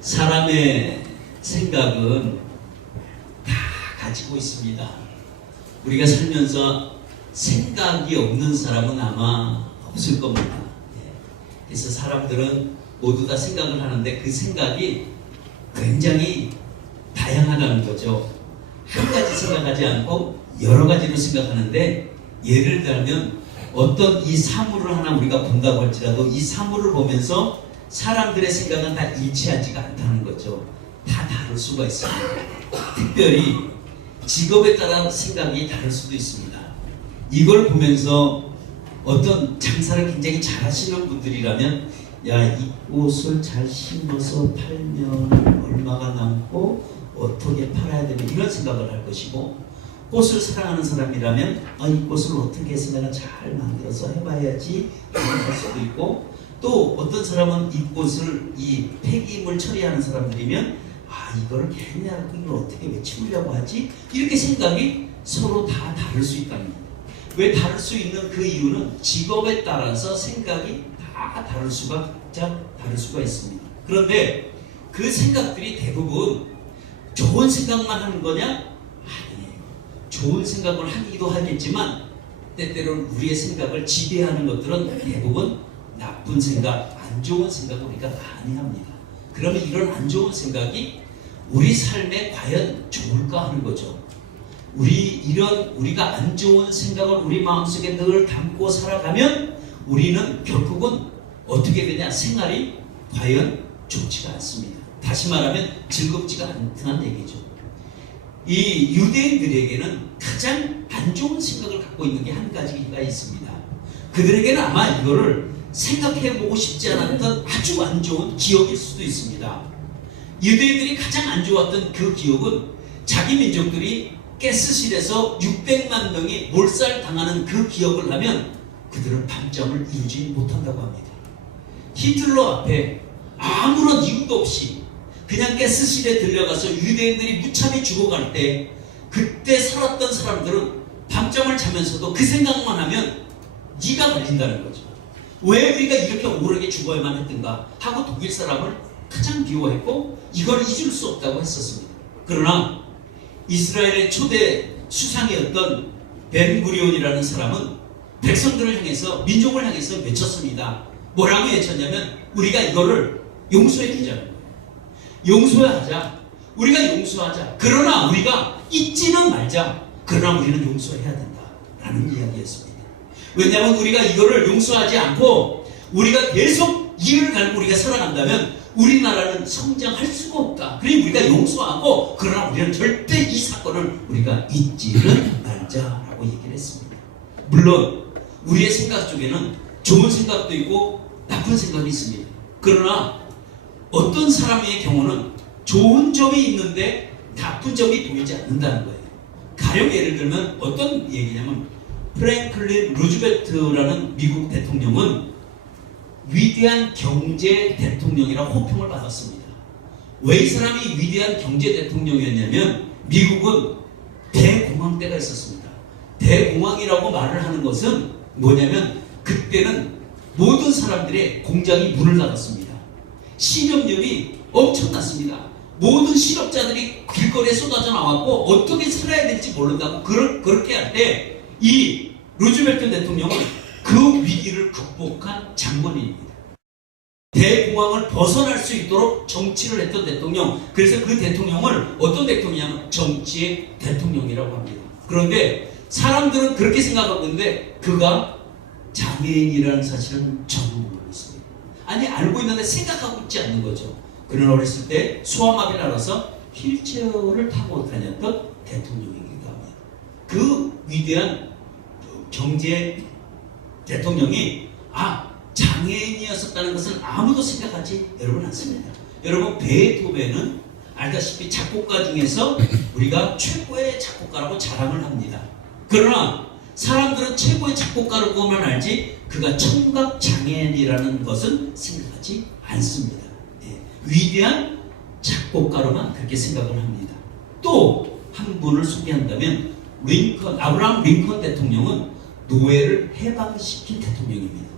사람의 생각은 다 가지고 있습니다. 우리가 살면서 생각이 없는 사람은 아마 없을 겁니다. 그래서 사람들은 모두 다 생각을 하는데 그 생각이 굉장히 다양하다는 거죠. 한 가지 생각하지 않고 여러 가지로 생각하는데, 예를 들면 어떤 이 사물을 하나 우리가 본다고 할지라도 이 사물을 보면서 사람들의 생각은 다 일치하지가 않다는 거죠. 다 다를 수가 있습니다. 특별히 직업에 따라 생각이 다를 수도 있습니다. 이걸 보면서 어떤 장사를 굉장히 잘 하시는 분들이라면, 야, 이 꽃을 잘 심어서 팔면 얼마가 남고 어떻게 팔아야 되는, 이런 생각을 할 것이고, 꽃을 사랑하는 사람이라면 이 꽃을 어떻게 해서 내가 잘 만들어서 해봐야지 할 수도 있고, 또 어떤 사람은 이 꽃을 이 폐기물 처리하는 사람들이면 이거를 걔네하고 이걸 어떻게 왜 치우려고 하지? 이렇게 생각이 서로 다 다를 수 있다는 거예요. 왜 다를 수 있는 그 이유는 직업에 따라서 생각이 다 다를 수가 있습니다. 그런데 그 생각들이 대부분 좋은 생각만 하는 거냐? 아니에요. 좋은 생각을 하기도 하겠지만 때때로는 우리의 생각을 지배하는 것들은 대부분 나쁜 생각, 안 좋은 생각을 우리가 많이 합니다. 그러면 이런 안 좋은 생각이 우리 삶에 과연 좋을까 하는 거죠. 우리가 안 좋은 생각을 우리 마음속에 늘 담고 살아가면 우리는 결국은 어떻게 되냐? 생활이 과연 좋지가 않습니다. 다시 말하면 즐겁지가 않다는 얘기죠. 이 유대인들에게는 가장 안 좋은 생각을 갖고 있는 게 한 가지가 있습니다. 그들에게는 아마 이거를 생각해보고 싶지 않았던 아주 안 좋은 기억일 수도 있습니다. 유대인들이 가장 안 좋았던 그 기억은 자기 민족들이 가스실에서 600만 명이 몰살당하는 그 기억을 하면 그들은 밤잠을 이루지 못한다고 합니다. 히틀러 앞에 아무런 이유도 없이 그냥 가스실에 들려가서 유대인들이 무참히 죽어갈 때, 그때 살았던 사람들은 밤잠을 자면서도 그 생각만 하면 네가 걸린다는 거죠. 왜 우리가 이렇게 오르게 죽어야만 했던가 하고 독일 사람을 가장 미워했고 이걸 잊을 수 없다고 했었습니다. 그러나 이스라엘의 초대 수상이었던 벤구리온이라는 사람은 백성들을 향해서, 민족을 향해서 외쳤습니다. 뭐라고 외쳤냐면, 우리가 이거를 용서해 주자는 거예요. 용서하자. 우리가 용서하자. 그러나 우리가 잊지는 말자. 그러나 우리는 용서해야 된다 라는 이야기였습니다. 왜냐하면 우리가 이거를 용서하지 않고 우리가 계속 이를 갈고 우리가 살아간다면 우리나라는 성장할 수가 없다. 그러니 우리가 용서하고, 그러나 우리는 절대 이 사건을 우리가 잊지는 말자라고 얘기를 했습니다. 물론 우리의 생각 속에는 좋은 생각도 있고 나쁜 생각이 있습니다. 그러나 어떤 사람의 경우는 좋은 점이 있는데 나쁜 점이 보이지 않는다는 거예요. 가령 예를 들면 어떤 얘기냐면, 프랭클린 루즈벨트라는 미국 대통령은 위대한 경제 대통령이라고 호평을 받았습니다. 왜 이 사람이 위대한 경제 대통령이었냐면, 미국은 대공황 때가 있었습니다. 대공황이라고 말을 하는 것은 뭐냐면, 그때는 모든 사람들의 공장이 문을 닫았습니다. 실업률이 엄청났습니다. 모든 실업자들이 길거리에 쏟아져 나왔고 어떻게 살아야 될지 모른다고 그렇게 할 때 이 루즈벨트 대통령은 그 위기를 극복한 장본인입니다. 대공황을 벗어날 수 있도록 정치를 했던 대통령. 그래서 그 대통령을 어떤 대통령이냐면 정치의 대통령이라고 합니다. 그런데 사람들은 그렇게 생각하고 있는데 그가 장애인이라는 사실은 전혀 모르고 있습니다. 아니, 알고 있는데 생각하고 있지 않는 거죠. 그는 어렸을 때 소아마비를 알아서 휠체어를 타고 다녔던 대통령이기도 합니다. 그 위대한 경제 대통령이 장애인이었었다는 것은 아무도 생각하지 여러분 않습니다. 여러분, 베토벤은 알다시피 작곡가 중에서 우리가 최고의 작곡가라고 자랑을 합니다. 그러나 사람들은 최고의 작곡가라고만 알지 그가 청각장애인이라는 것은 생각하지 않습니다. 위대한 작곡가로만 그렇게 생각을 합니다. 또 한 분을 소개한다면 아브라함 링컨 대통령은 노예를 해방시킨 대통령입니다.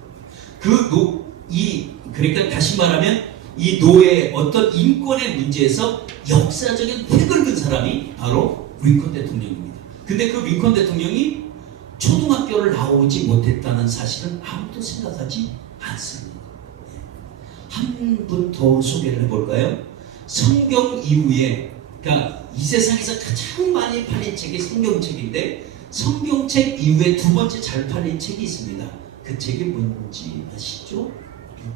그러니까 다시 말하면 이 노예의 어떤 인권의 문제에서 역사적인 획을 그은 사람이 바로 링컨 대통령입니다. 근데 그 링컨 대통령이 초등학교를 나오지 못했다는 사실은 아무도 생각하지 않습니다. 한 분 더 소개를 해볼까요? 성경 이후에, 그러니까 이 세상에서 가장 많이 팔린 책이 성경책인데 성경책 이후에 두 번째 잘 팔린 책이 있습니다. 그 책이 뭔지 아시죠?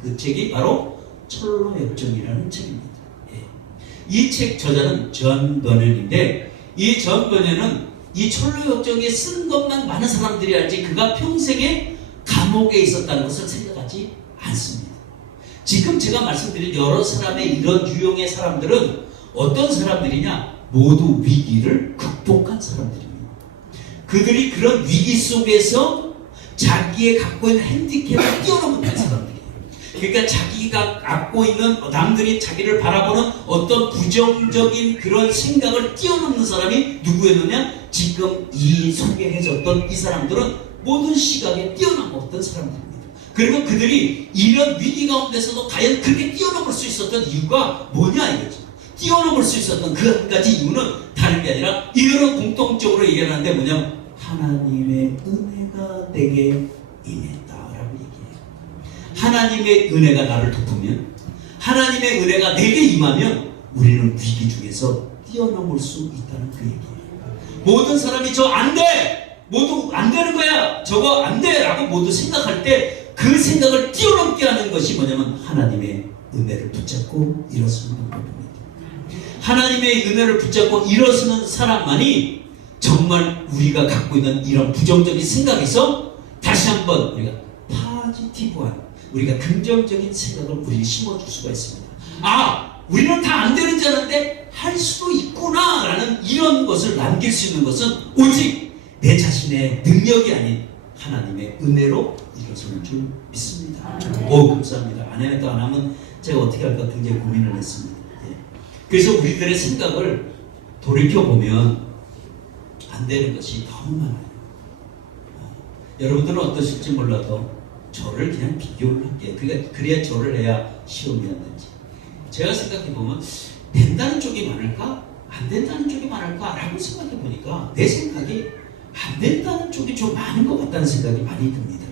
그 책이 바로 철로역정이라는 책입니다. 이 책 저자는 존 버넷인데, 이 존 버넷은 이 철로역정에 쓴 것만 많은 사람들이 알지 그가 평생에 감옥에 있었다는 것을 생각하지 않습니다. 지금 제가 말씀드린 여러 사람의 이런 유형의 사람들은 어떤 사람들이냐? 모두 위기를 극복한 사람들입니다. 그들이 그런 위기 속에서 자기의 갖고 있는 핸디캡을 뛰어넘은 사람들이에요. 그러니까 자기가 갖고 있는, 남들이 자기를 바라보는 어떤 부정적인 그런 생각을 뛰어넘는 사람이 누구였느냐? 지금 이 소개해줬던 이 사람들은 모든 시각에 뛰어넘었던 사람들입니다. 그리고 그들이 이런 위기 가운데서도 과연 그렇게 뛰어넘을 수 있었던 이유가 뭐냐 이거죠. 뛰어넘을 수 있었던 그 한 가지 이유는 다른 게 아니라 이런 공통적으로 얘기하는데 뭐냐면 하나님의 은혜가 내게 임했다라고 얘기해요. 하나님의 은혜가 나를 덮으면, 하나님의 은혜가 내게 임하면 우리는 위기 중에서 뛰어넘을 수 있다는 그 얘기예요. 모든 사람이 저 안 돼! 모두 안 되는 거야! 저거 안 돼! 라고 모두 생각할 때 그 생각을 뛰어넘게 하는 것이 뭐냐면 하나님의 은혜를 붙잡고 일어서는 방법입니다. 하나님의 은혜를 붙잡고 일어서는 사람만이 정말 우리가 갖고 있는 이런 부정적인 생각에서 다시 한번 우리가 파지티브한, 우리가 긍정적인 생각을 우리에게 심어줄 수가 있습니다. 아, 우리는 다 안 되는 줄 알았는데 할 수도 있구나 라는 이런 것을 남길 수 있는 것은 오직 내 자신의 능력이 아닌 하나님의 은혜로 일어서는 줄 믿습니다. 오, 감사합니다. 안 해냈다 안 하면 제가 어떻게 할까 굉장히 고민을 했습니다. 그래서 우리들의 생각을 돌이켜보면 안 되는 것이 너무 많아요. 여러분들은 어떠실지 몰라도 저를 그냥 비교를 할게요. 그래야 저를 해야 시험이 안 되지. 제가 생각해보면 된다는 쪽이 많을까? 안 된다는 쪽이 많을까? 라고 생각해보니까 내 생각이 안 된다는 쪽이 좀 많은 것 같다는 생각이 많이 듭니다.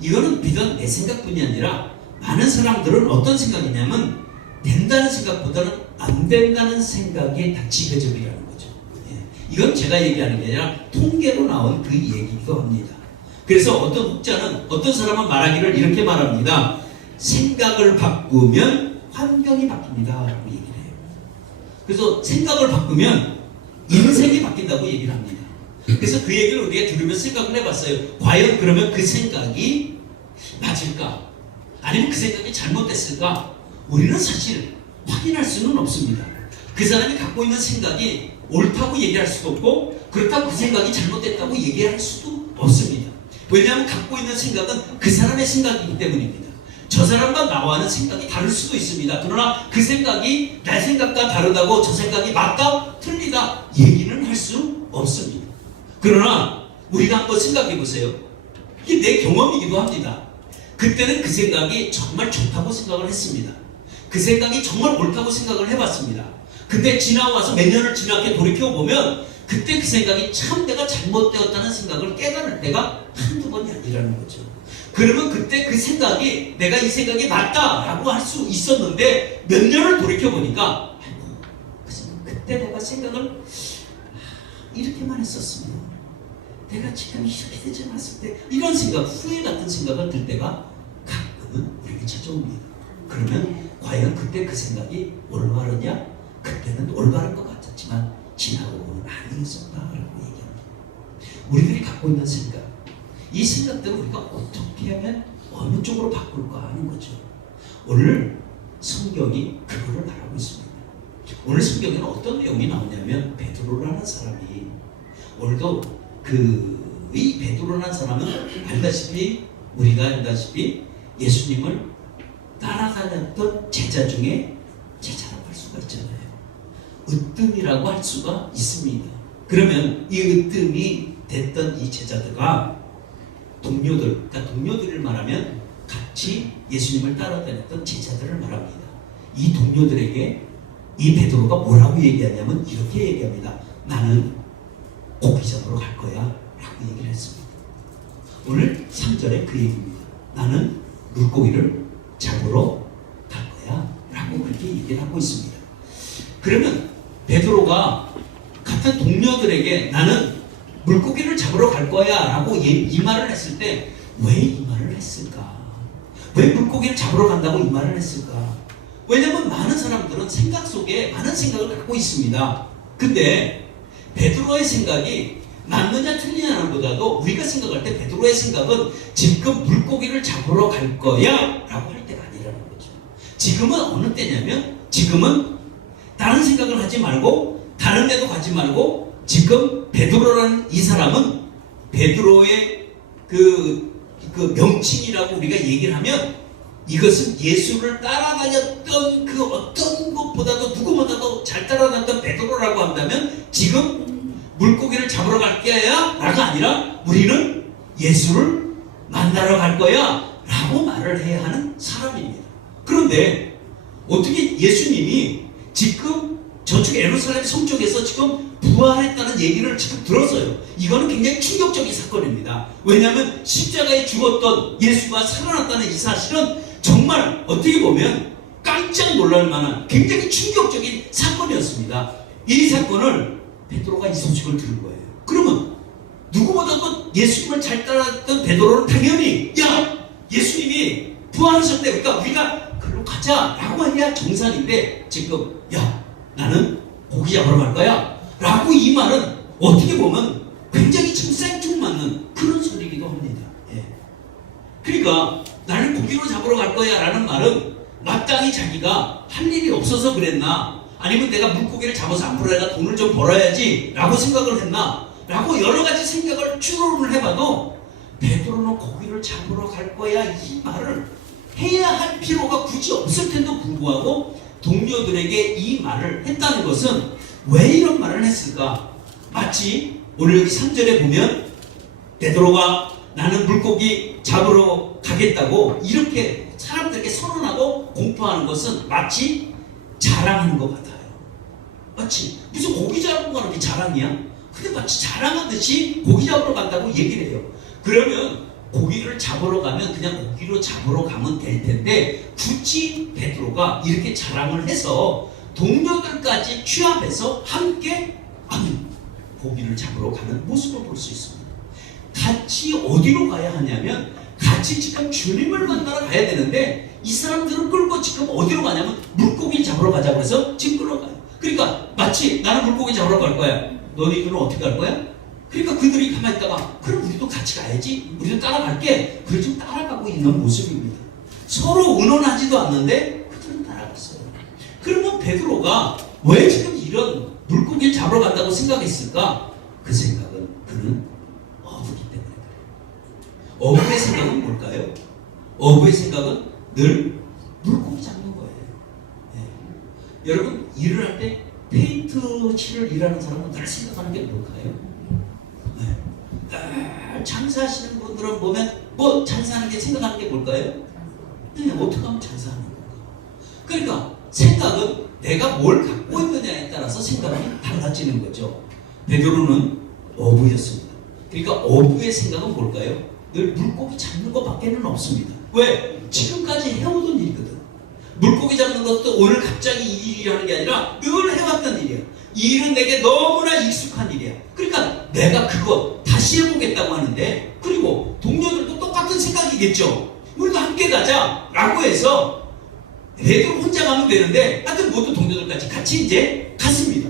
이거는 비단 내 생각뿐이 아니라 많은 사람들은 어떤 생각이냐면 된다는 생각보다는 안 된다는 생각이 다 지배적이라는 거죠. 이건 제가 얘기하는 게 아니라 통계로 나온 그 얘기이기도 합니다. 그래서 어떤 학자는, 어떤 사람은 말하기를 이렇게 말합니다. 생각을 바꾸면 환경이 바뀝니다 라고 얘기를 해요. 그래서 생각을 바꾸면 인생이 바뀐다고 얘기를 합니다. 그래서 그 얘기를 우리가 들으면서 생각을 해봤어요. 과연 그러면 그 생각이 맞을까? 아니면 그 생각이 잘못됐을까? 우리는 사실 확인할 수는 없습니다. 그 사람이 갖고 있는 생각이 옳다고 얘기할 수도 없고 그렇다고 그 생각이 잘못됐다고 얘기할 수도 없습니다. 왜냐하면 갖고 있는 생각은 그 사람의 생각이기 때문입니다. 저 사람과 나와는 생각이 다를 수도 있습니다. 그러나 그 생각이 내 생각과 다르다고 저 생각이 맞다, 틀리다 얘기는 할 수 없습니다. 그러나 우리가 한번 생각해 보세요. 이게 내 경험이기도 합니다. 그때는 그 생각이 정말 좋다고 생각을 했습니다. 그 생각이 정말 옳다고 생각을 해봤습니다. 근데 지나와서 몇 년을 지나게 돌이켜보면 그때 그 생각이 참 내가 잘못되었다는 생각을 깨달을 때가 한두 번이 아니라는 거죠. 그러면 그때 그 생각이 내가 이 생각이 맞다라고 할 수 있었는데 몇 년을 돌이켜보니까 그때 내가 생각을 이렇게만 했었으면 내가 지금 이렇게 되지 않았을 때 이런 생각, 후회 같은 생각을 들 때가 가끔은 우리에게 찾아옵니다. 그러면 과연 그때 그 생각이 올바르냐? 그때는 올바른 것 같았지만 지나고 보면 아니었었다라고 얘기합니다. 우리들이 갖고 있는 생각, 이 생각들을 우리가 어떻게 하면 어느 쪽으로 바꿀까 하는 거죠. 오늘 성경이 그거를 말하고 있습니다. 오늘 성경에는 어떤 내용이 나오냐면 베드로라는 사람이, 오늘도 이 베드로라는 사람은 알다시피, 우리가 알다시피 예수님을 따라다녔던 제자 중에 제자라고 할 수가 있잖아요. 으뜸이라고 할 수가 있습니다. 그러면 이 으뜸이 됐던 이 제자들과 동료들, 그러니까 동료들을 말하면 같이 예수님을 따라다녔던 제자들을 말합니다. 이 동료들에게 이 베드로가 뭐라고 얘기하냐면 이렇게 얘기합니다. 나는 고기 잡으러 갈 거야 라고 얘기를 했습니다. 오늘 3절에 그 얘기입니다. 나는 물고기를 잡으러 갈 거야 라고 그렇게 얘기를 하고 있습니다. 그러면 베드로가 같은 동료들에게 나는 물고기를 잡으러 갈 거야 라고 이 말을 했을 때 왜 이 말을 했을까? 왜 물고기를 잡으러 간다고 이 말을 했을까? 왜냐면 많은 사람들은 생각 속에 많은 생각을 갖고 있습니다. 근데 베드로의 생각이 맞느냐 틀리냐는 보다도 우리가 생각할 때 베드로의 생각은 지금 물고기를 잡으러 갈 거야 라고 할 때가 아니라는 거죠. 지금은 어느 때냐면 지금은 다른 생각을 하지 말고 다른 데도 가지 말고 지금 베드로라는 이 사람은 베드로의 그 명칭이라고 우리가 얘기를 하면 이것은 예수를 따라다녔던 그 어떤 것보다도 누구보다도 잘 따라다녔던 베드로라고 한다면 지금 물고기를 잡으러 갈 거야 라가 아니라 우리는 예수를 만나러 갈 거야 라고 말을 해야 하는 사람입니다. 그런데 어떻게 예수님이 지금 저쪽 예루살렘 성쪽에서 지금 부활했다는 얘기를 지금 들었어요. 이거는 굉장히 충격적인 사건입니다. 왜냐하면 십자가에 죽었던 예수가 살아났다는 이 사실은 정말 어떻게 보면 깜짝 놀랄 만한 굉장히 충격적인 사건이었습니다. 이 사건을 베드로가 이 소식을 들은 거예요. 그러면 누구보다도 예수님을 잘 따랐던 베드로는 당연히 야 예수님이 부활하셨대 그러니까 우리가 글로 가자 라고 하냐 정상인데 지금 야 나는 고기 잡으러 갈 거야 라고 이 말은 어떻게 보면 굉장히 지금 생뚱맞는 그런 소리이기도 합니다. 예. 그러니까 나는 고기로 잡으러 갈 거야 라는 말은 마땅히 자기가 할 일이 없어서 그랬나 아니면 내가 물고기를 잡아서 앞으로 내가 돈을 좀 벌어야지 라고 생각을 했나 라고 여러 가지 생각을 추론을 해봐도 베드로는 고기를 잡으러 갈 거야 이 말을 해야 할 필요가 굳이 없을 텐데도 불구하고 동료들에게 이 말을 했다는 것은 왜 이런 말을 했을까? 마치 오늘 여기 3절에 보면 베드로가 나는 물고기 잡으러 가겠다고 이렇게 사람들에게 선언하고 공포하는 것은 마치 자랑하는 것 같아요. 마치 무슨 고기 잡으러 가는 게 자랑이야? 근데 마치 자랑하듯이 고기 잡으러 간다고 얘기를 해요. 그러면 고기를 잡으러 가면 그냥 고기로 잡으러 가면 될 텐데 굳이 베드로가 이렇게 자랑을 해서 동료들까지 취합해서 함께 고기를 잡으러 가는 모습을 볼 수 있습니다. 같이 어디로 가야 하냐면 같이 지금 주님을 만나러 가야 되는데 이 사람들은 끌고 지금 어디로 가냐면 물고기 잡으러 가자고 해서 지금 끌어가요. 그러니까 마치 나는 물고기 잡으러 갈 거야. 너희들은 어떻게 갈 거야? 그러니까 그들이 가만히 있다가 그럼 우리도 같이 가야지. 우리도 따라갈게. 그걸 지금 따라가고 있는 모습입니다. 서로 의논하지도 않는데 그들은 따라갔어요. 그러면 베드로가 왜 지금 이런 물고기를 잡으러 간다고 생각했을까? 그 생각은 그는 어부기 때문에 그래요. 어부의 생각은 뭘까요? 어부의 생각은 늘 물고기 잡는 거예요. 네. 여러분 일을 할 때 페인트 칠을 일하는 사람은 늘 생각하는 게 뭘까요? 네. 장사하시는 분들은 보면 뭐 장사하는 게 생각하는 게 뭘까요? 네, 어떻게 하면 장사하는 건가? 그러니까 생각은 내가 뭘 갖고 있느냐에 따라서 생각이 달라지는 거죠. 베드로는 어부였습니다. 그러니까 어부의 생각은 뭘까요? 늘 물고기 잡는 것밖에는 없습니다. 왜? 지금까지 해오던 일이거든. 물고기 잡는 것도 오늘 갑자기 이 일이 하는 게 아니라 늘 해왔던 일이야. 이 일은 내게 너무나 익숙한 일이야. 그러니까 내가 그거 다시 해보겠다고 하는데 그리고 동료들도 똑같은 생각이겠죠. 우리도 함께 가자 라고 해서 베드로 혼자 가면 되는데 하여튼 모두 동료들까지 같이 이제 갔습니다.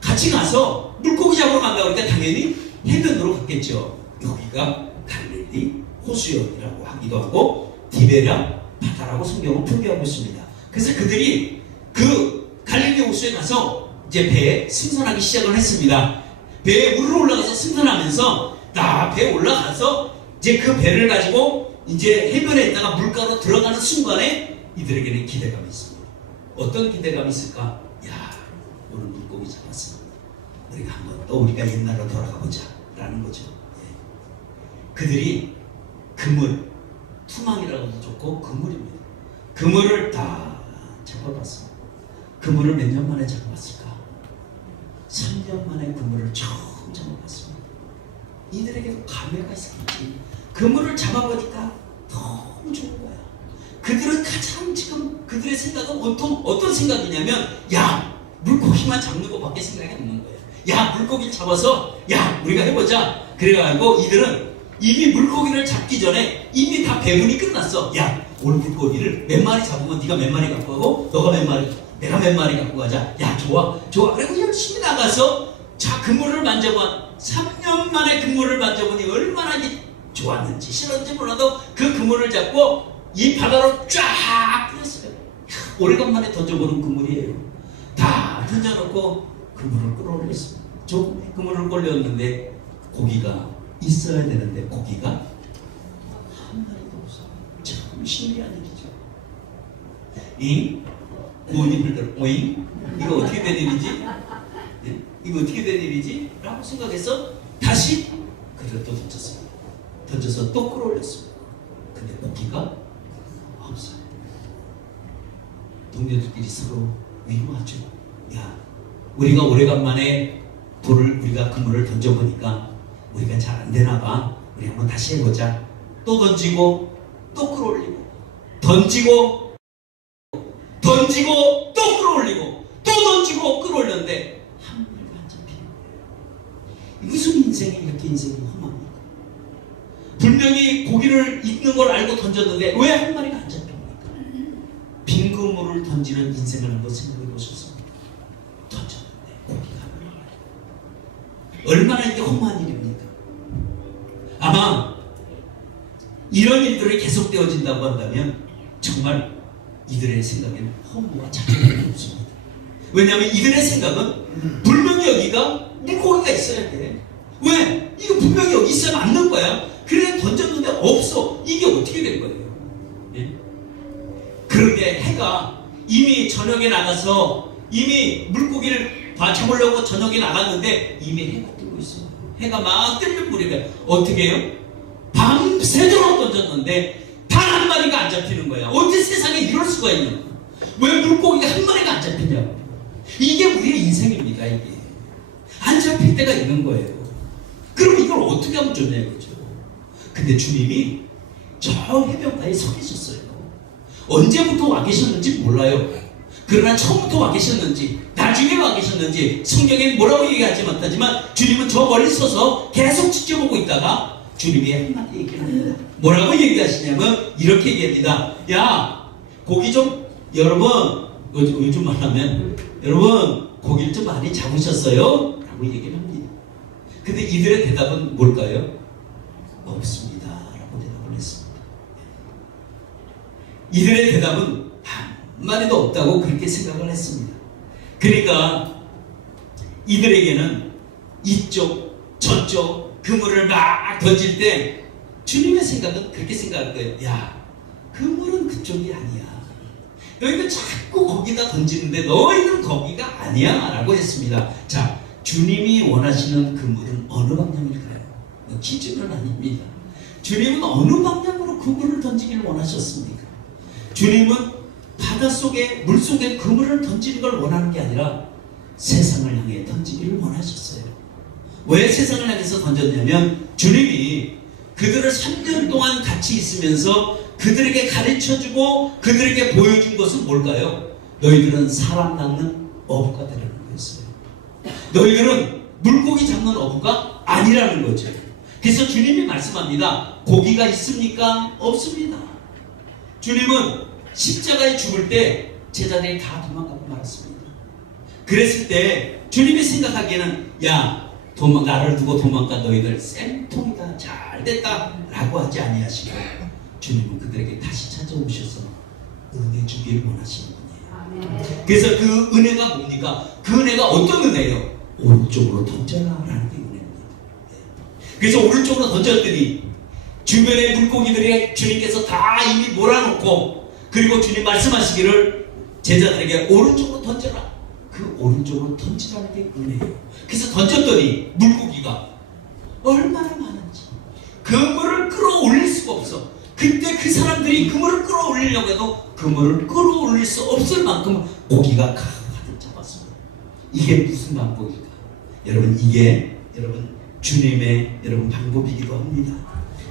같이 가서 물고기 잡으러 간다고 하니까 당연히 해변으로 갔겠죠. 여기가 갈릴리 호수역이라고 하기도 하고 디베랴 바다라고 성경은 표기하고 있습니다. 그래서 그들이 그 갈릴리 호수에 가서 이제 배에 승선하기 시작을 했습니다. 배에 우르르 올라가서 승선하면서 배에 올라가서 이제 그 배를 가지고 이제 해변에 있다가 물가로 들어가는 순간에 이들에게는 기대감이 있습니다. 어떤 기대감이 있을까? 야, 오늘 물고기 잡았어. 우리가 한번 또 우리가 옛날로 돌아가 보자 라는 거죠. 예. 그들이 그물, 투망이라고도 좋고 그물입니다. 그물을 다 잡고 잡아봤습니다. 그물을 몇 년 만에 잡아봤을까? 3년 만에 그물을 처음 잡아봤습니다. 이들에게도 감회가 있었지. 그물을 잡아보니까 너무 좋은 거야. 그들은 가장 지금 그들의 생각은 어떤 생각이냐면, 야, 물고기만 잡는 것밖에 생각이 없는 거야. 야, 물고기를 잡아서 야, 우리가 해보자. 그래가지고 이들은 이미 물고기를 잡기 전에 이미 다 배분이 끝났어. 야, 오늘 물고기를 몇 마리 잡으면 네가 몇 마리 갖고 가고, 너가 몇 마리, 내가 몇 마리 갖고 가자. 야, 좋아. 그리고 열심히 나가서 자, 그물을 만져봐. 3년 만에 그물을 만져보니 얼마나 좋았는지 싫었는지 몰라도 그 그물을 잡고 이 바다로 쫙 뿌렸어요. 오래간만에 던져보는 그물이에요. 다 던져놓고 그물을 끌어올렸습니다. 저 그물을 올렸는데 고기가 있어야 되는데 고기가 한 마리도 없어요. 참 신기한 일이죠. 잉? 부모님들 오잉? 이거 어떻게 된 일이지? 네? 이거 어떻게 된 일이지? 라고 생각해서 다시 그를 또 던졌습니다. 던져서 또 끌어올렸습니다. 근데 고기가 없어요. 동료들끼리 서로 위로하죠. 야, 우리가 오래간만에 우리가 그물을 던져보니까 우리가 잘 안 되나 봐. 우리 한번 다시 해보자. 또 던지고 또 끌어올리고 던지고 또 끌어올리고 또 던지고 끌어올렸는데 한 마리가 안 잡히는 거예요. 무슨 인생이 이렇게 인생이 험합니까? 분명히 고기를 있는 걸 알고 던졌는데 왜 한 마리가 안 잡힙니까? 빈 그물을 던지는 인생을 한번 생각해 보셔서 던졌는데 고기가 안 나와요. 얼마나 이게 험한 일입니까? 아마 이런 일들이 계속되어진다고 한다면 정말 이들의 생각에는 허무와 자괴감이 없습니다. 왜냐하면 이들의 생각은 분명히 여기가 물고기가 있어야 돼. 왜? 이거 분명히 여기 있어야 맞는 거야. 그래 던졌는데 없어. 이게 어떻게 된 거예요? 예? 그런데 해가 이미 저녁에 나가서 이미 물고기를 잡으려고 저녁에 나갔는데 이미 해가 뜨고 있어요. 해가 막 뜨는 무렵에 어떻게 해요? 밤새도록 던졌는데 단 한 마리가 안 잡히는 거야. 어떻게 세상에 이럴 수가 있냐? 왜 물고기가 한 마리가 안 잡히냐고. 이게 우리의 인생입니다. 이게 안 잡힐 때가 있는 거예요. 그럼 이걸 어떻게 하면 좋냐 이거죠. 근데 주님이 저 해변가에 서 계셨어요. 언제부터 와 계셨는지 몰라요. 그러나 처음부터 와 계셨는지 나중에 와 계셨는지 성경에는 뭐라고 얘기하지 못하지만 주님은 저 멀리 서서 계속 지켜보고 있다가 주님이 한마디 얘기를 합니다. 뭐라고 얘기하시냐면 이렇게 얘기합니다. 야, 고기 좀 여러분 요즘 말하면 여러분 고기를 좀 많이 잡으셨어요? 라고 얘기를 합니다. 근데 이들의 대답은 뭘까요? 없습니다 라고 대답을 했습니다. 이들의 대답은 한마디도 없다고 그렇게 생각을 했습니다. 그러니까 이들에게는 이쪽 저쪽 그물을 막 던질 때 주님의 생각은 그렇게 생각할 거예요. 야, 그물은 그쪽이 아니야. 너희들 자꾸 거기다 던지는데 너희들은 거기가 아니야 라고 했습니다. 자, 주님이 원하시는 그물은 어느 방향일까요? 기준은 아닙니다. 주님은 어느 방향으로 그물을 던지기를 원하셨습니까? 주님은 바닷속에 물속에 그물을 던지는 걸 원하는 게 아니라 세상을 향해 던지기를 원하셨어요. 왜 세상을 향해서 던졌냐면 주님이 그들을 3년 동안 같이 있으면서 그들에게 가르쳐주고 그들에게 보여준 것은 뭘까요? 너희들은 사람 낚는 어부가 되라는 거였어요. 너희들은 물고기 잡는 어부가 아니라는 거죠. 그래서 주님이 말씀합니다. 고기가 있습니까? 없습니다. 주님은 십자가에 죽을 때 제자들이 다 도망가고 말았습니다. 그랬을 때 주님이 생각하기에는 야, 나를 두고 도망가 너희들 쌤통이다 잘됐다 라고 하지 아니하시고 주님은 그들에게 다시 찾아오셔서 은혜 주기를 원하시는 분이에요. 그래서 그 은혜가 뭡니까? 그 은혜가 어떤 은혜예요? 오른쪽으로 던져라 라는 게 은혜입니다. 그래서 오른쪽으로 던졌더니 주변의 물고기들이 주님께서 다 이미 몰아놓고 그리고 주님 말씀하시기를 제자들에게 오른쪽으로 던져라. 그 오른쪽으로 던지라는 게 은혜예요. 그래서 던졌더니 물고기가 얼마나 많은지 그물을 끌어올릴 수가 없어. 그때 그 사람들이 그물을 끌어올리려고 해도 그물을 끌어올릴 수 없을 만큼 고기가 가득 잡았습니다. 이게 무슨 방법일까? 여러분, 이게 주님의 방법이기도 합니다.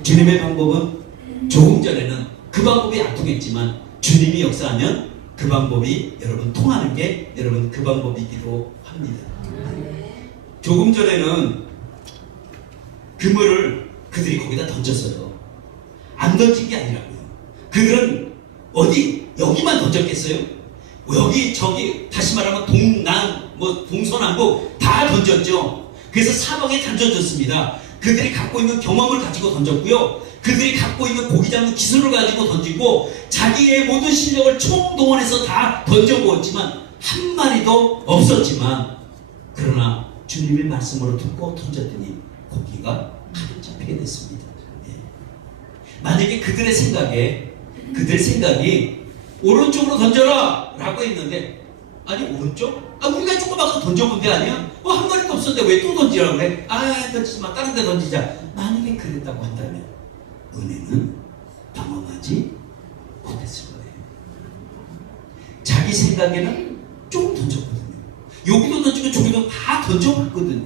주님의 방법은 조금 전에는 그 방법이 안 통했지만 주님이 역사하면 그 방법이 통하는 게 그 방법이기도 합니다. 조금 전에는 그물을 그들이 거기다 던졌어요. 안 던진 게 아니라고요. 그들은 어디 여기만 던졌겠어요? 여기 저기 다시 말하면 동남 동서남북 다 던졌죠. 그래서 사방에 던져졌습니다. 그들이 갖고 있는 경험을 가지고 던졌고요. 그들이 갖고 있는 고기 잡는 기술을 가지고 던지고 자기의 모든 실력을 총동원해서 다 던져보았지만 한 마리도 없었지만, 그러나 주님의 말씀으로 듣고 던졌더니 고기가 가득 잡히게 됐습니다. 예. 만약에 그들의 생각이 오른쪽으로 던져라 라고 했는데, 아니 오른쪽? 우리가 조그맣게 던져본 데 아니야? 한 마리도 없었는데 왜 또 던지라고 그래? 던지지 마, 다른 데 던지자. 만약에 그랬다고 한다면 은혜는 당황하지 못했을 거예요. 자기 생각에는 조금 던졌거든요. 여기도 던지고 저기도 다 던져봤거든요.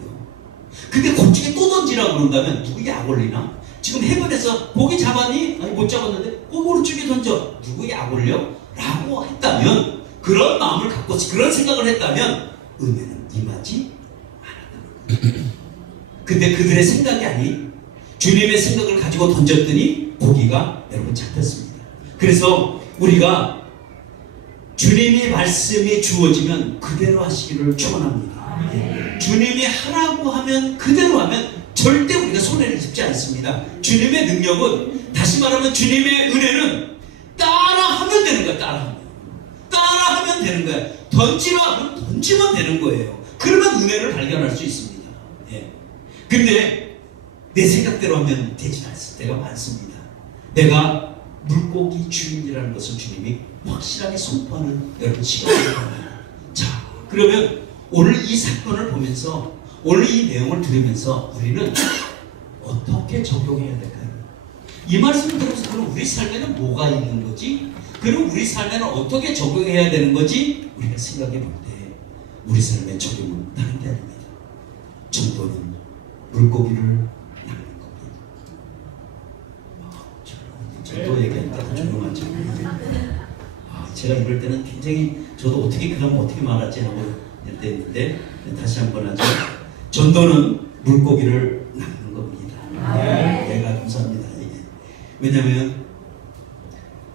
근데 갑자기 또 던지라고 그런다면 누구 약 올리나? 지금 해변에서 고기 잡았니? 아니 못 잡았는데 오른쪽에 던져. 누구 약 올려? 라고 했다면, 그런 마음을 갖고 그런 생각을 했다면 은혜는 임하지 않았다는 거예요. 근데 그들의 생각이 아닌 주님의 생각을 가지고 던졌더니 고기가 잡혔습니다. 그래서 우리가 주님의 말씀이 주어지면 그대로 하시기를 축원합니다. 주님이 하라고 하면 그대로 하면 절대 우리가 손해를 입지 않습니다. 주님의 능력은, 다시 말하면 주님의 은혜는 따라하면 되는 거야. 따라하면 되는 거야. 던지라 그럼 던지면 되는 거예요. 그러면 은혜를 발견할 수 있습니다. 예. 근데 내 생각대로 하면 되지 않을 때가 많습니다. 내가 물고기 주인이라는 것을 주님이 확실하게 선포하는 여러분 시간을 받아요. 자, 그러면 오늘 이 사건을 보면서, 오늘 이 내용을 들으면서 우리는 어떻게 적용해야 될까요? 이 말씀을 들으면서 그럼 우리 삶에는 뭐가 있는 거지? 그럼 우리 삶에는 어떻게 적용해야 되는 거지? 우리가 생각해 볼 때 우리 삶의 적용은 다른 게 아닙니다. 전도는 물고기를 낚는 겁니다. 전도 얘기하니까 조용하죠. 제가 이럴 때는 굉장히 저도 어떻게 그러면 어떻게 말하지 하고 이럴 때 있는데, 다시 한번 하죠. 전도는 물고기를 낚는 겁니다. 네, 감사합니다. 왜냐하면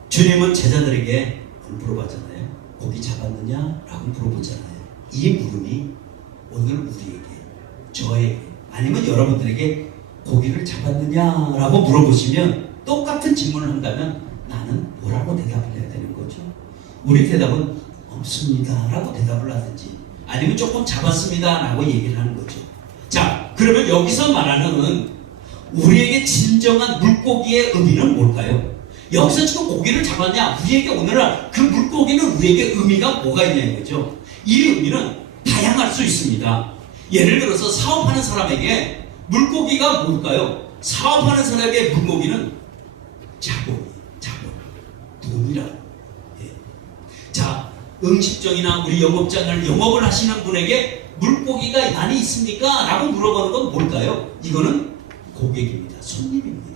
주님은 제자들에게 물어봤잖아요. 고기 잡았느냐? 라고 물어보잖아요. 이 물음이 오늘 우리에게, 저에게, 아니면 여러분들에게 고기를 잡았느냐? 라고 물어보시면 똑같은 질문을 한다면 나는 뭐라고 대답을 해야 되는 거죠? 우리 대답은 없습니다 라고 대답을 하든지, 아니면 조금 잡았습니다 라고 얘기를 하는 거죠. 자, 그러면 여기서 말하는 우리에게 진정한 물고기의 의미는 뭘까요? 여기서 지금 고기를 잡았냐? 우리에게 오늘날 그 물고기는 우리에게 의미가 뭐가 있냐 이거죠. 이 의미는 다양할 수 있습니다. 예를 들어서 사업하는 사람에게 물고기가 뭘까요? 사업하는 사람에게 물고기는 자본, 돈이라고. 예. 자, 음식점이나 우리 영업을 하시는 분에게 물고기가 많이 있습니까? 라고 물어보는 건 뭘까요? 이거는 고객입니다. 손님입니다.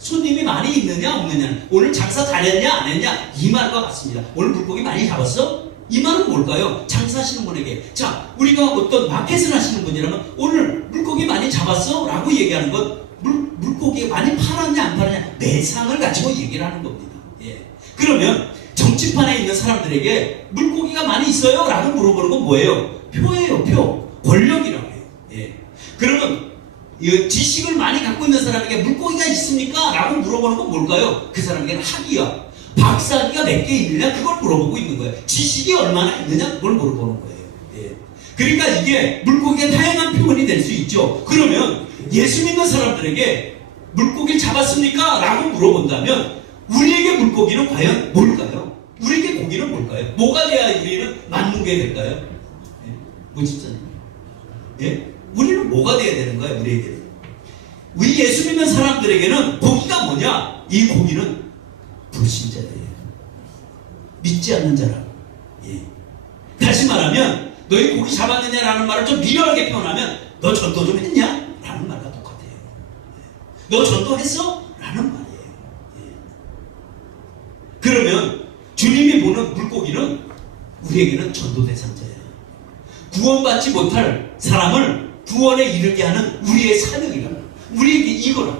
손님이 많이 있느냐 없느냐, 오늘 장사 잘했냐 안 했냐, 이 말과 같습니다. 오늘 물고기 많이 잡았어? 이 말은 뭘까요? 장사하시는 분에게. 자, 우리가 어떤 마켓을 하시는 분이라면 오늘 물고기 많이 잡았어? 라고 얘기하는 건 물고기 많이 팔았냐 안 팔았냐 매상을 가지고 얘기를 하는 겁니다. 예. 그러면 정치판에 있는 사람들에게 물고기가 많이 있어요? 라고 물어보는 건 뭐예요? 표예요. 표. 권력이라고 해요. 예. 그러면 이 지식을 많이 갖고 있는 사람에게 물고기가 있습니까? 라고 물어보는 건 뭘까요? 그 사람에게는 학위야, 박사학위가 몇 개 있느냐 그걸 물어보고 있는 거예요. 지식이 얼마나 있느냐 그걸 물어보는 거예요. 예. 그러니까 이게 물고기가 다양한 표현이 될 수 있죠. 그러면 예수 믿는 사람들에게 물고기를 잡았습니까? 라고 물어본다면 우리에게 물고기는 과연 뭘까요? 우리에게 고기는 뭘까요? 뭐가 돼야 우리는 맞는 게 될까요? 예? 무집사님, 예? 우리는 뭐가 돼야 되는 거야? 우리에게는, 우리 예수 믿는 사람들에게는 고기가 뭐냐? 이 고기는 불신자예요. 믿지 않는 자라. 예. 다시 말하면 너희 고기 잡았느냐라는 말을 좀 미련하게 표현하면 너 전도 좀 했냐? 라는 말과 똑같아요. 예. 너 전도했어? 라는 말이에요. 예. 그러면 주님이 보는 물고기는 우리에게는 전도 대상자예요. 구원받지 못할 사람을 구원에 이르게 하는 우리의 사명이라. 우리에게 이거라.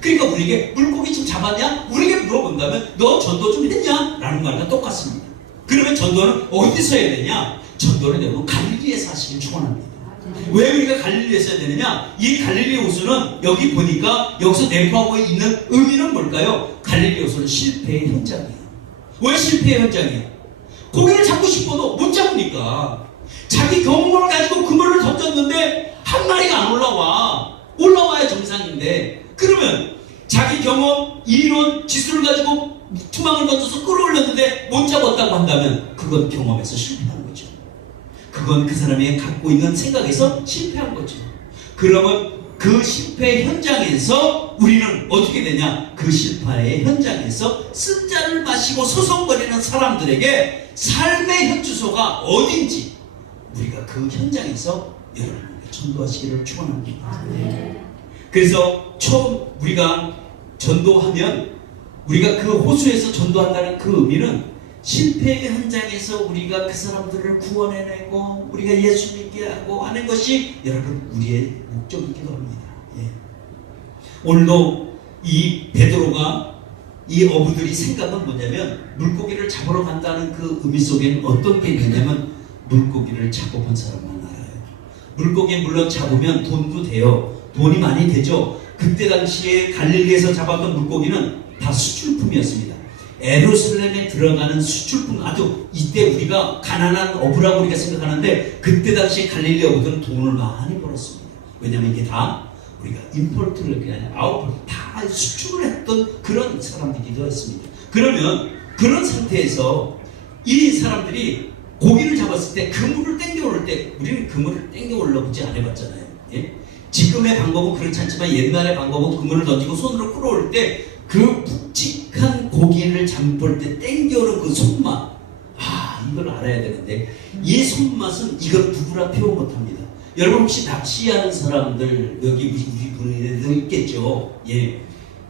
그러니까 우리에게 물고기 좀 잡았냐? 우리에게 물어본다면 너 전도 좀 했냐? 라는 말과 똑같습니다. 그러면 전도는 어디서 해야 되냐? 전도는 여러분 갈릴리에서 하시길 축원합니다. 왜 우리가 갈릴리에서 해야 되느냐? 이 갈릴리 호수는 여기 보니까 여기서 내포하고 있는 의미는 뭘까요? 갈릴리 호수는 실패의 현장이에요. 왜 실패의 현장이에요? 고기를 잡고 싶어도 못 잡으니까 자기 경험을 가지고 그물을 던졌는데 한 마리가 안 올라와야 정상인데, 그러면 자기 경험, 이론, 지수를 가지고 투망을 던져서 끌어올렸는데 못 잡았다고 한다면 그건 경험에서 실패한 거죠. 그건 그 사람이 갖고 있는 생각에서 실패한 거죠. 그러면 그 실패 현장에서 우리는 어떻게 되냐? 그 실패의 현장에서 쓴자를 마시고 소송거리는 사람들에게 삶의 현주소가 어딘지 우리가 그 현장에서 여러분에게 전도하시기를 축원합니다. 그래서 처음 우리가 전도하면 우리가 그 호수에서 전도한다는 그 의미는 실패의 현장에서 우리가 그 사람들을 구원해내고 우리가 예수 믿게 하고 하는 것이 여러분 우리의 목적이기도 합니다. 예. 오늘도 이 베드로가 이 어부들이 생각은 뭐냐면 물고기를 잡으러 간다는 그 의미 속에는 어떤 게 있느냐면 물고기를 잡아본 사람만 알아요. 물고기 물론 잡으면 돈도 돼요. 돈이 많이 되죠. 그때 당시에 갈릴리에서 잡았던 물고기는 다 수출품이었습니다. 예루살렘에 들어가는 수출품, 아주 이때 우리가 가난한 어부라고 우리가 생각하는데 그때 당시에 갈릴리 어부들은 돈을 많이 벌었습니다. 왜냐하면 이게 다 우리가 임포트를 그게 아니라 아웃포트 다 수출을 했던 그런 사람들이기도 했습니다. 그러면 그런 상태에서 이 사람들이 고기를 잡았을 때 그물을 땡겨올 때 우리는 그물을 땡겨올려 보지 안 해봤잖아요. 예? 지금의 방법은 그렇지 않지만 옛날의 방법은 그물을 던지고 손으로 끌어올 때 그 묵직한 고기를 잡을 때 땡겨오는 그 손맛, 이걸 알아야 되는데 이 손맛은 이걸 누구나 표현 못합니다. 여러분 혹시 낚시하는 사람들 여기 우리 분에도 있겠죠. 예,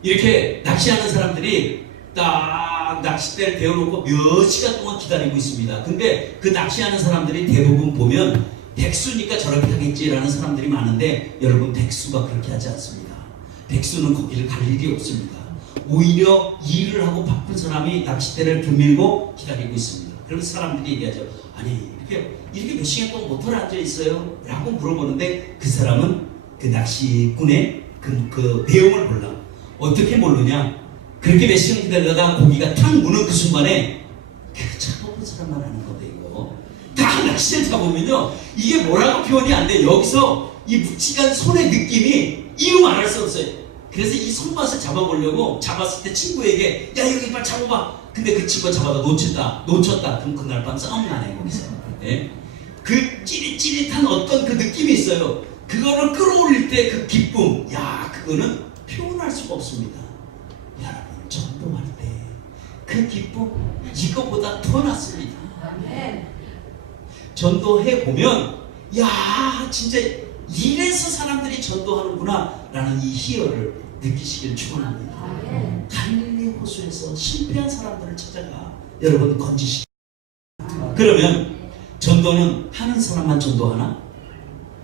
이렇게 낚시하는 사람들이 딱 낚싯대를 대어놓고 몇 시간 동안 기다리고 있습니다. 근데 그 낚시하는 사람들이 대부분 보면 백수니까 저렇게 하겠지라는 사람들이 많은데 여러분 백수가 그렇게 하지 않습니다. 백수는 거기를 갈 일이 없습니다. 오히려 일을 하고 바쁜 사람이 낚싯대를 들밀고 기다리고 있습니다. 그러면 사람들이 얘기하죠. 아니 이렇게 몇 시간 동안 모터에 앉아 있어요? 라고 물어보는데 그 사람은 그 낚시꾼의 그 내용을 몰라. 어떻게 모르냐? 그렇게 몇 시간 기다리다가 고기가 탁 무는 그 순간에 잡아본 사람만 하는 건데 이거 다 낚시를 잡으면요 이게 뭐라고 표현이 안 돼. 여기서 이 묵직한 손의 느낌이 이유 말할 수 없어요. 그래서 이 손맛을 잡아보려고 잡았을 때 친구에게 야 여기 빨리 잡아봐. 근데 그 친구가 잡아다 놓쳤다. 그럼 그날 밤 싸움 나네 거기서. 예? 그 찌릿찌릿한 어떤 그 느낌이 있어요. 그거를 끌어올릴 때 그 기쁨, 그거는 표현할 수가 없습니다. 여러분 전도할 때 그 기쁨 이거보다 더 낫습니다. 전도해 보면 진짜 이래서 사람들이 전도하는구나 라는 이 희열을 느끼시길 축원합니다. 갈릴리 호수에서 실패한 사람들을 찾아가 여러분 건지시기. 그러면 전도는 하는 사람만 전도하나?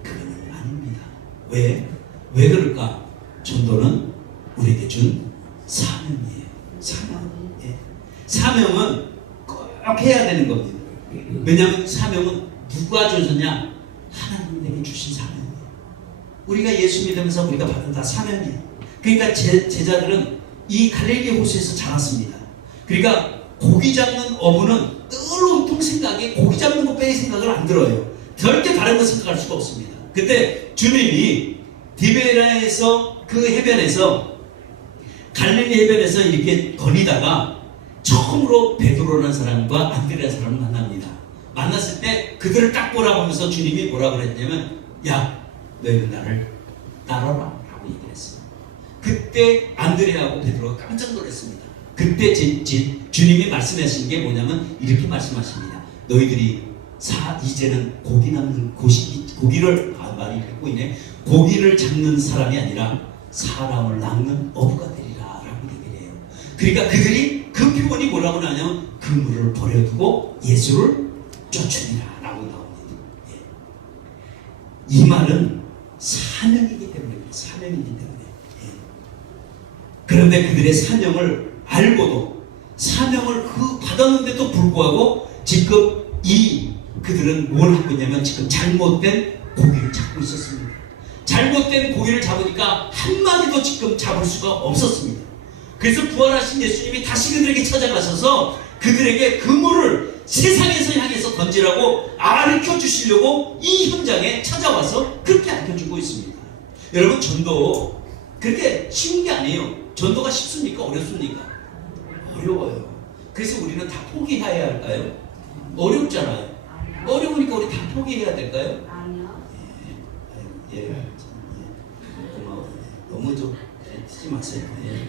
그거는 아닙니다. 왜 그럴까? 전도는 우리에게 준 사명이에요. 사명은 꼭 해야 되는 겁니다. 왜냐하면 사명은 누가 주셨냐? 하나님에게 주신 사명이에요. 우리가 예수 믿으면서 우리가 받은 다 사명이에요. 그러니까 제자들은 이 갈릴리 호수에서 자랐습니다. 그러니까 고기 잡는 어부는 늘 온통 생각에 고기 잡는 것 빼이 생각을 안 들어요. 절대 다른 거 생각할 수가 없습니다. 그때 주님이 디베라에서 그 해변에서 갈릴리 해변에서 이렇게 거니다가 처음으로 베드로라는 사람과 안드레라는 사람을 만납니다. 만났을 때 그들을 딱 보라보면서 주님이 뭐라 그랬냐면 너희는 나를 따라라 라고 얘기를 했어요. 그때 안드레하고 베드로가 깜짝 놀랐습니다. 그때 주님이 말씀하신 게 뭐냐면 이렇게 말씀하십니다. 너희들이 이제는 고기 남는 고기를 말이 이렇게 보이네. 고기를 잡는 사람이 아니라 사람을 낚는 어부가 되리라 라고 얘기를 해요. 그러니까 그들이 그 표현이 뭐라고 나냐면 그물을 버려두고 예수를 쫓으리라 라고 나옵니다. 예. 이 말은 사명이기 때문에 예. 그런데 그들의 사명을 알고도 사명을 받았는데도 불구하고 지금 그들은 뭘 하고 있냐면 지금 잘못된 고기를 잡고 있었습니다. 잘못된 고기를 잡으니까 한마디도 지금 잡을 수가 없었습니다. 그래서 부활하신 예수님이 다시 그들에게 찾아가셔서 그들에게 그물을 세상에서 향해서 던지라고 가르쳐 주시려고 이 현장에 찾아와서 그렇게 알려주고 있습니다. 여러분, 전도 그렇게 쉬운 게 아니에요. 전도가 쉽습니까? 어렵습니까? 어려워요. 그래서 우리는 다 포기해야 할까요? 어렵잖아요. 어려우니까 우리 다 포기해야 될까요? 아니요. 예. 고마워요. 너무 좀 튀지 마세요. 예.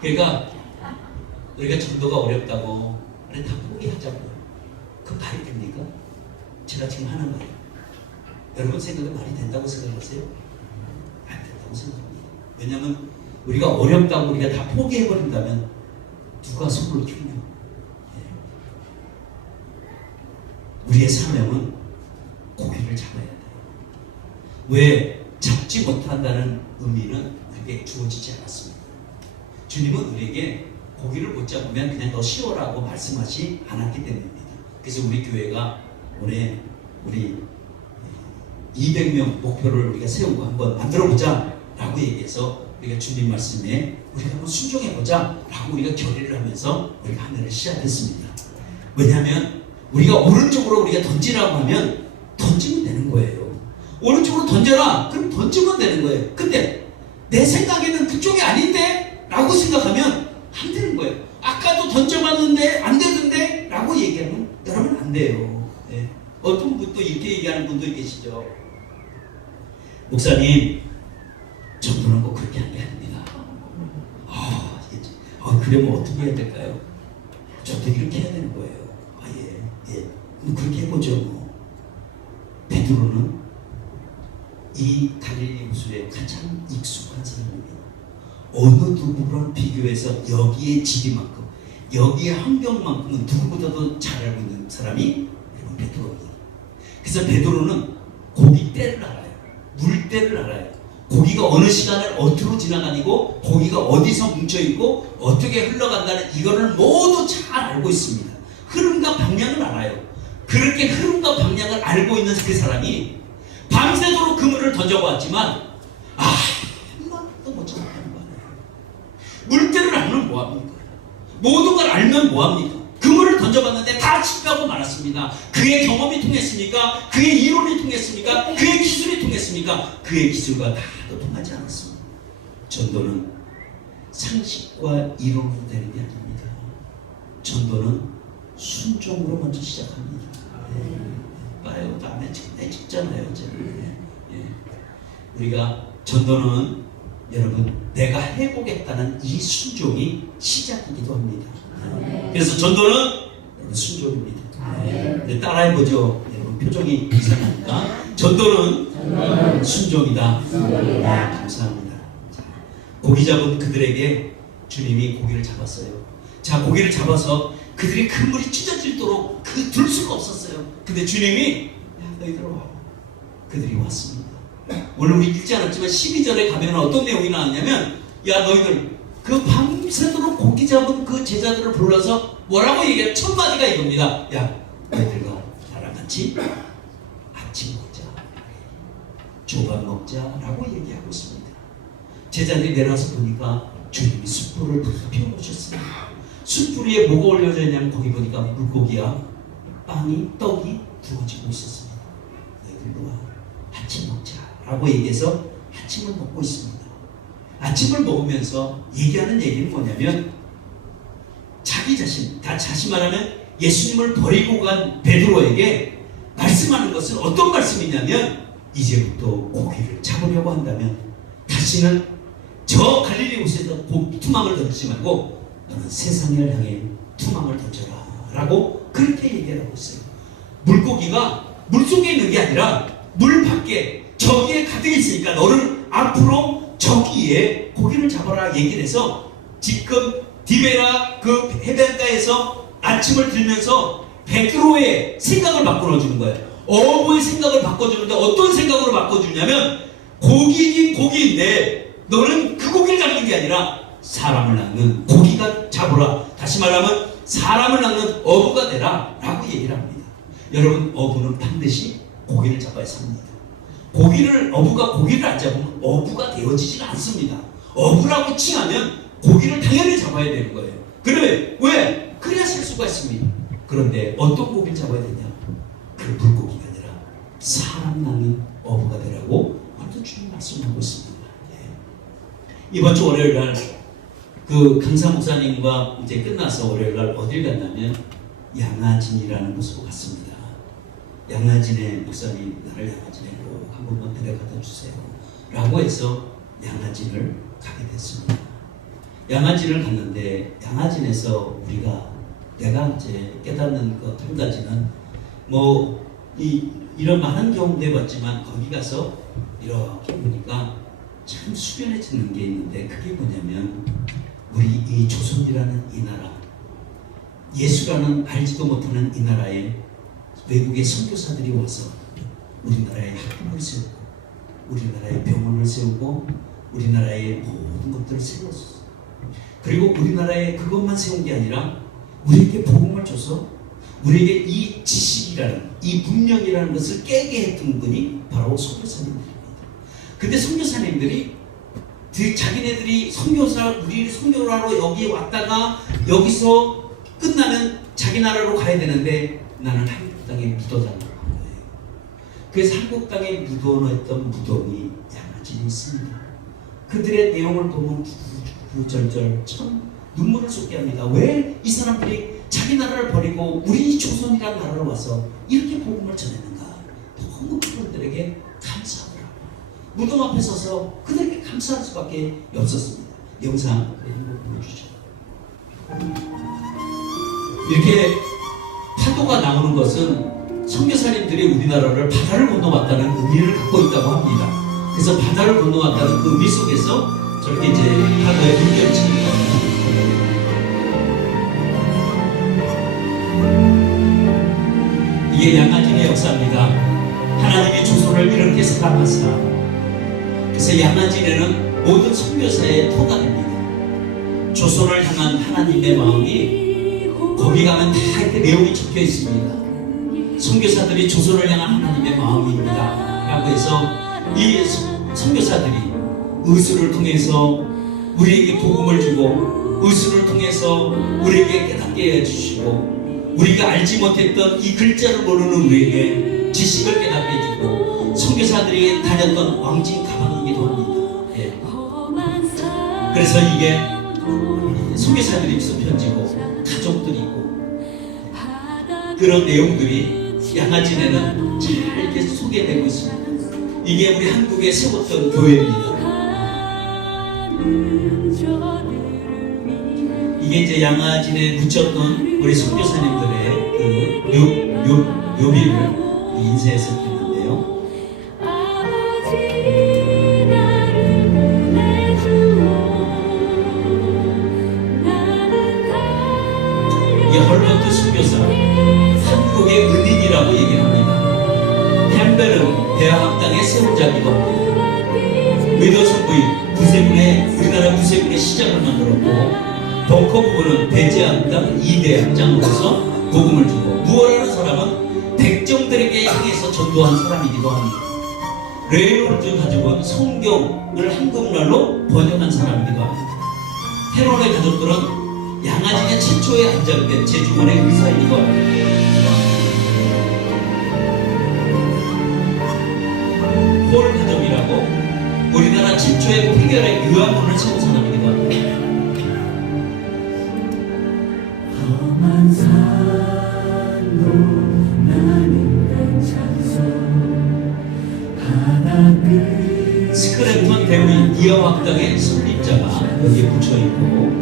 그러니까 우리가 전도가 어렵다고 우리 다 포기하자고요. 그 말이 됩니까? 제가 지금 하는 말 여러분 생각에 말이 된다고 생각하세요? 안 된다고 생각합니다. 왜냐하면 우리가 어렵다고 우리가 다 포기해버린다면 누가 손을 키우냐? 우리의 사명은 고기를 잡아야 돼요. 왜 잡지 못한다는 의미는 우리에게 주어지지 않았습니다. 주님은 우리에게 고기를 못 잡으면 그냥 너 쉬어라고 말씀하지 않았기 때문입니다. 그래서 우리 교회가 올해 우리 200명 목표를 우리가 세우고 한번 만들어보자 라고 얘기해서 우리가 주님 말씀에 우리가 한번 순종해보자 라고 우리가 결의를 하면서 우리가 한 해를 시작했습니다. 왜냐하면 우리가 오른쪽으로 우리가 던지라고 하면 던지면 되는 거예요. 오른쪽으로 던져라. 그럼 던지면 되는 거예요. 근데 내 생각에는 그쪽이 아닌데? 라고 생각하면 안 되는 거예요. 아까도 던져봤는데 안 되던데? 라고 얘기하면 여러분 안 돼요. 네. 어떤 분도 이렇게 얘기하는 분도 계시죠. 목사님, 전도는 꼭 그렇게 안 돼야 됩니다. 그러면 어떻게 해야 될까요? 저도 이렇게 해야 되는 거예요. 예. 그렇게 해보죠. 뭐. 베드로는 이 갈릴리 호수에 가장 익숙한 사람입니다. 어느 누구랑 비교해서 여기에 지리만큼, 여기에 환경만큼은 누구보다도 잘 알고 있는 사람이 베드로입니다. 그래서 베드로는 고기때를 알아요. 물때를 알아요. 고기가 어느 시간을 어디로 지나다니고 고기가 어디서 뭉쳐있고 어떻게 흘러간다는 이거를 모두 잘 알고 있습니다. 흐름과 방향을 알아요. 그렇게 흐름과 방향을 알고 있는 그 사람이 밤새도록 그물을 던져보았지만 한번도 못 잡았다는 거 아니에요. 물때를 알면 뭐합니까? 모든 걸 알면 뭐합니까? 그물을 던져봤는데 다 실패하고 말았습니다. 그의 경험이 통했습니까? 그의 이론이 통했습니까? 그의 기술이 통했습니까? 그의 기술과 다도 통하지 않았습니다. 전도는 상식과 이론으로 되는 게 아닙니다. 전도는 순종으로 먼저 시작합니다. 봐요. 다음에 찍잖아요. 우리가 전도는 여러분 내가 해보겠다는 이 순종이 시작이기도 합니다. 그래서 전도는 여러분 순종입니다. 따라해보죠. 여러분 표정이 이상하니까 전도는 순종이다. 감사합니다. 고기 잡은 그들에게 주님이 고기를 잡았어요. 자, 고기를 잡아서 그들이 그물이 찢어질도록 둘 수가 없었어요. 근데 주님이 너희들 와. 그들이 왔습니다. 오늘 우리 읽지 않았지만 12절에 가면 어떤 내용이 나왔냐면 너희들 그 밤새도록 고기 잡은 그 제자들을 불러서 뭐라고 얘기해요? 첫 마디가 이겁니다. 너희들과 나랑 같이 아침 먹자, 조밥 먹자라고 얘기하고 있습니다. 제자들이 내려와서 보니까 주님이 숯불을 피워놓으셨습니다. 숯불 위에 뭐가 올려져 있냐면 거기 보니까 물고기와 빵이, 떡이 구워지고 있었습니다. 너희들로 와 아침 먹자라고 얘기해서 아침을 먹고 있습니다. 아침을 먹으면서 얘기하는 얘기는 뭐냐면 자기 자신, 다시 말하면 예수님을 버리고 간 베드로에게 말씀하는 것은 어떤 말씀이냐면 이제부터 고기를 잡으려고 한다면 다시는 저 갈릴리 호수에서 투망을 던지지 말고 너는 세상을 향해 투망을 던져라 라고 그렇게 얘기하고 있어요. 물고기가 물속에 있는 게 아니라 물 밖에 저기에 가득 있으니까 너는 앞으로 저기에 고기를 잡아라 얘기를 해서 지금 디베라 그 해변가에서 아침을 들면서 베드로의 생각을 바꿔주는 거예요. 어부의 생각을 바꿔주는데 어떤 생각으로 바꿔주냐면 고기긴 고기인데 너는 그 고기를 잡는 게 아니라 사람을 낚는 고기가 잡으라. 다시 말하면 사람을 낚는 어부가 되라 라고 얘기를 합니다. 여러분, 어부는 반드시 고기를 잡아야 삽니다. 어부가 고기를 안 잡으면 어부가 되어지지가 않습니다. 어부라고 칭하면 고기를 당연히 잡아야 되는 거예요. 그러면 왜? 그래야 살 수가 있습니다. 그런데 어떤 고기를 잡아야 되냐? 그 물고기가 아니라 사람 낚는 어부가 되라고 먼저 주님 말씀하고 있습니다. 이번 주 월요일 날 그 강사 목사님과 이제 끝나서 월요일 날 어딜 갔냐면 양화진이라는 곳으로 갔습니다. 양화진의 목사님, 나를 양화진에 꼭 한 번만 데려가다 주세요 라고 해서 양화진을 가게 됐습니다. 양화진을 갔는데 양화진에서 내가 이제 깨닫는 것 한 가지는 이런 많은 경험도 해봤지만 거기 가서 이렇게 보니까 참 숙연해지는 게 있는데 그게 뭐냐면 우리 이 조선이라는 이 나라, 예수라는 알지도 못하는 이 나라에 외국의 선교사들이 와서 우리나라에 학교를 세우고 우리나라에 병원을 세우고 우리나라의 모든 것들을 세웠어. 그리고 우리나라에 그것만 세운 게 아니라 우리에게 복음을 줘서 우리에게 이 지식이라는 이 문명이라는 것을 깨게 했던 분이 바로 선교사님들입니다. 근데 선교사님들이 자기네들이 우리 선교하러 여기 왔다가 여기서 끝나면 자기 나라로 가야 되는데 나는 한국 땅에 묻어달라고 한 거예요. 그래서 한국 땅에 묻어놓았던 무덤이 양화진에 있습니다. 그들의 내용을 보면 구절절 참 눈물을 쏟게 합니다. 왜 이 사람들이 자기 나라를 버리고 우리 조선이라는 나라로 와서 이렇게 복음을 전했는가? 너무 그분들에게 감사하더라고요. 무덤 앞에 서서 그들에게 감사할 수밖에 없었습니다. 영상 한번 보여주죠. 이렇게 파도가 나오는 것은 선교사님들이 우리나라를 바다를 건너왔다는 의미를 갖고 있다고 합니다. 그래서 바다를 건너왔다는 그 의미 속에서 저렇게 이제 파도에 물결치는 겁니다. 이게 양화진의 역사입니다. 하나님이 조선을 이렇게 사랑하사 그래서 양화진에는 모든 선교사의 터가 됩니다. 조선을 향한 하나님의 마음이 거기 가면 다 이렇게 내용이 적혀 있습니다. 선교사들이 조선을 향한 하나님의 마음입니다 라고 해서 이 선교사들이 의술을 통해서 우리에게 복음을 주고 의술을 통해서 우리에게 깨닫게 해주시고 우리가 알지 못했던 이 글자를 모르는 우리에게 지식을 깨닫게 해주고 선교사들이 다녔던 왕진 가방이기도 합니다. 예. 그래서 이게 선교사들이 쓴 편지고 가족들이 있고 그런 내용들이 양화진에는 잘 이렇게 소개되고 있습니다. 이게 우리 한국에 세웠던 교회입니다. 이게 이제 양화진에 묻혔던 우리 선교사님들의 그 묘비를 인쇄해서 했는데요. 이게 헐버트 선교사, 한국의 은인이라고 얘기를 합니다. 캠벨은 대학당의 세운자기도 합니다. 위도선 부인, 우리나라 구세군의 시작을 만들었고 벙커 부부는 배제학당 2대 학장으로서 복음을 주고 무어라는 사람은 백정들에게 향해서 전도한 사람이기도 합니다. 레이놀드 가족은 성경을 한국말로 번역한 사람이기도 합니다. 헤론의 가족들은 양화진의 최초에 안장된 제주관의 의사이기도 합니다. 홀 가족이라고 우리나라 최초의 폐결의 유아문을 세운 사람이기도 합니다. 스크랩턴 대우인 이화학당의 설립 글자가 여기에 붙여 있고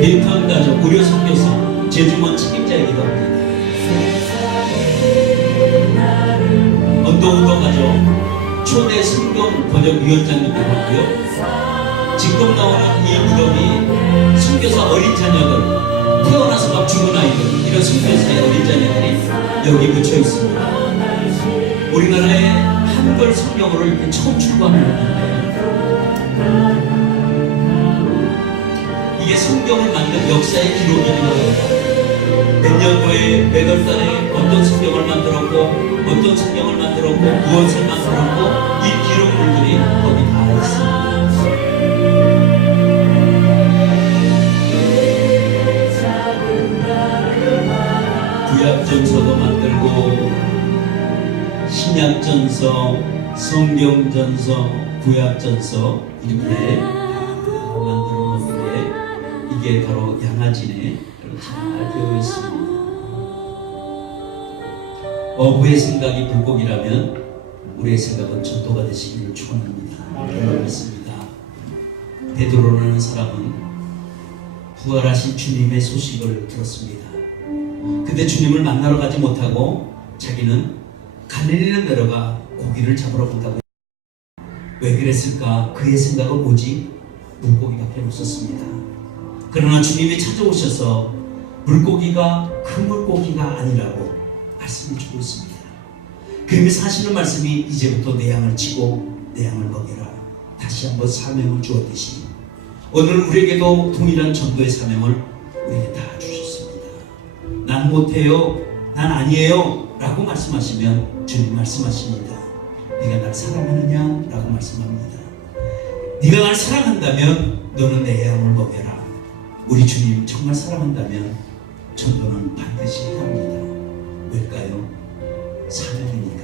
민턴 가족 의료 선교사 제주원 책임자이기도 합니다. 언더우더 가족 초대 성경 번역위원장님도 하고요. 지금 나오는 이 무덤이 선교사 어린 자녀들, 태어나서 막 죽은 아이들, 이런 선교사의 어린 자녀들이 여기 묻혀 있습니다. 우리나라의 한글 성경으로 이렇게 처음 출간을 했는데 이게 성경을 만든 역사의 기록이기도 합니다. 몇 년도에 몇 월 달에 어떤 성경을 만들었고 어떤 성경을 만들었고 무엇을 만들었고 이 기록물들이 거기 다 있습니다. 구약전서도 만들고 신약전서, 성경전서, 구약전서 이렇게 만들어 놓은 게 이게 바로 양아진에 잘 되어 있습니다. 어부의 생각이 불고기라면 우리의 생각은 전도가 되시기를 축원합니다. 기도를 했습니다. 베드로라는 사람은 부활하신 주님의 소식을 들었습니다. 근데 주님을 만나러 가지 못하고 자기는 갈릴리로 내려가 고기를 잡으러 간다고. 왜 그랬을까? 그의 생각은 오직 물고기밖에 없었습니다. 그러나 주님이 찾아오셔서 물고기가 그 물고기가 아니라고 말씀을 주고 있습니다. 그러면서 하시는 말씀이 이제부터 내 양을 치고 내 양을 먹여라. 다시 한번 사명을 주었듯이 오늘 우리에게도 동일한 전도의 사명을 우리에게 다 주셨습니다. 난 못해요, 난 아니에요 라고 말씀하시면 주님 말씀하십니다. 네가 날 사랑하느냐? 라고 말씀합니다. 네가 날 사랑한다면 너는 내 양을 먹여라. 우리 주님 정말 사랑한다면 전도는 반드시 해야 합니다. 왜일까요? 사명이니까.